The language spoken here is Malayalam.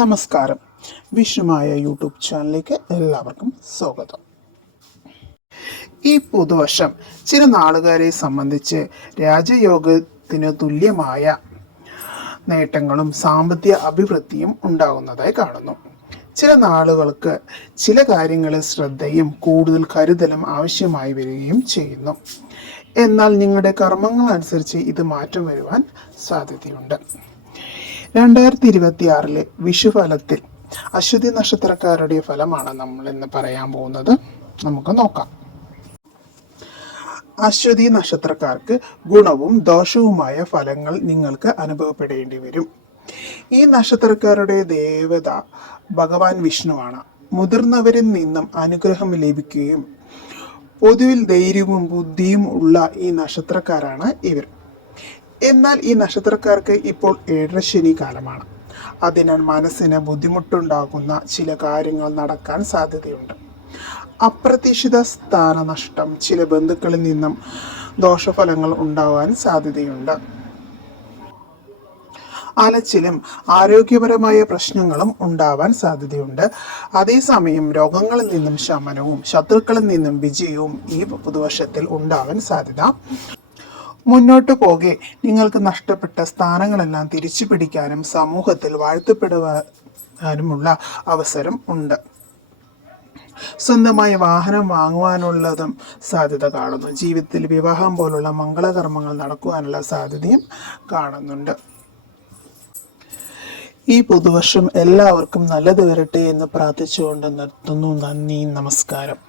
നമസ്കാരം. വിഷുമായ യൂട്യൂബ് ചാനലിലേക്ക് എല്ലാവർക്കും സ്വാഗതം. ഈ പുതുവർഷം ചില നാളുകാരെ സംബന്ധിച്ച് രാജയോഗത്തിന് തുല്യമായ നേട്ടങ്ങളും സാമ്പത്തിക അഭിവൃദ്ധിയും ഉണ്ടാകുന്നതായി കാണുന്നു. ചില നാളുകൾക്ക് ചില കാര്യങ്ങളിൽ ശ്രദ്ധയും കൂടുതൽ കരുതലും ആവശ്യമായി വരികയും ചെയ്യുന്നു. എന്നാൽ നിങ്ങളുടെ കർമ്മങ്ങൾ അനുസരിച്ച് ഇത് മാറ്റം വരുവാൻ സാധ്യതയുണ്ട്. 2026 വിഷുഫലത്തിൽ അശ്വതി നക്ഷത്രക്കാരുടെ ഫലമാണ് നമ്മൾ ഇന്ന് പറയാൻ പോകുന്നത്. നമുക്ക് നോക്കാം. അശ്വതി നക്ഷത്രക്കാർക്ക് ഗുണവും ദോഷവുമായ ഫലങ്ങൾ നിങ്ങൾക്ക് അനുഭവപ്പെടേണ്ടി വരും. ഈ നക്ഷത്രക്കാരുടെ ദേവത ഭഗവാൻ വിഷ്ണുവാണ്. മുതിർന്നവരിൽ നിന്നും അനുഗ്രഹം ലഭിക്കുകയും പൊതുവിൽ ധൈര്യവും ബുദ്ധിയും ഉള്ള ഈ നക്ഷത്രക്കാരാണ് ഇവർ. എന്നാൽ ഈ നക്ഷത്രക്കാർക്ക് ഇപ്പോൾ ഏഴരശ്ശനി കാലമാണ്. അതിനാൽ മനസ്സിന് ബുദ്ധിമുട്ടുണ്ടാകുന്ന ചില കാര്യങ്ങൾ നടക്കാൻ സാധ്യതയുണ്ട്. അപ്രതീക്ഷിത സ്ഥാനനഷ്ടം, ചില ബന്ധുക്കളിൽ നിന്നും ദോഷഫലങ്ങൾ ഉണ്ടാവാൻ സാധ്യതയുണ്ട്. അലച്ചിലും ആരോഗ്യപരമായ പ്രശ്നങ്ങളും ഉണ്ടാവാൻ സാധ്യതയുണ്ട്. അതേസമയം രോഗങ്ങളിൽ നിന്നും ശമനവും ശത്രുക്കളിൽ നിന്നും വിജയവും ഈ പുതുവർഷത്തിൽ ഉണ്ടാവാൻ സാധ്യത. മുന്നോട്ട് പോകെ നിങ്ങൾക്ക് നഷ്ടപ്പെട്ട സ്ഥാനങ്ങളെല്ലാം തിരിച്ചു പിടിക്കാനും സമൂഹത്തിൽ വാഴ്ത്തപ്പെടുവാനുമുള്ള അവസരം ഉണ്ട്. സ്വന്തമായി വാഹനം വാങ്ങുവാനുള്ളതും സാധ്യത കാണുന്നു. ജീവിതത്തിൽ വിവാഹം പോലുള്ള മംഗളകർമ്മങ്ങൾ നടക്കുവാനുള്ള സാധ്യതയും കാണുന്നുണ്ട്. ഈ പുതുവർഷം എല്ലാവർക്കും നല്ലത് വരട്ടെ എന്ന് പ്രാർത്ഥിച്ചുകൊണ്ട് നിർത്തുന്നു. നന്ദി, നമസ്കാരം.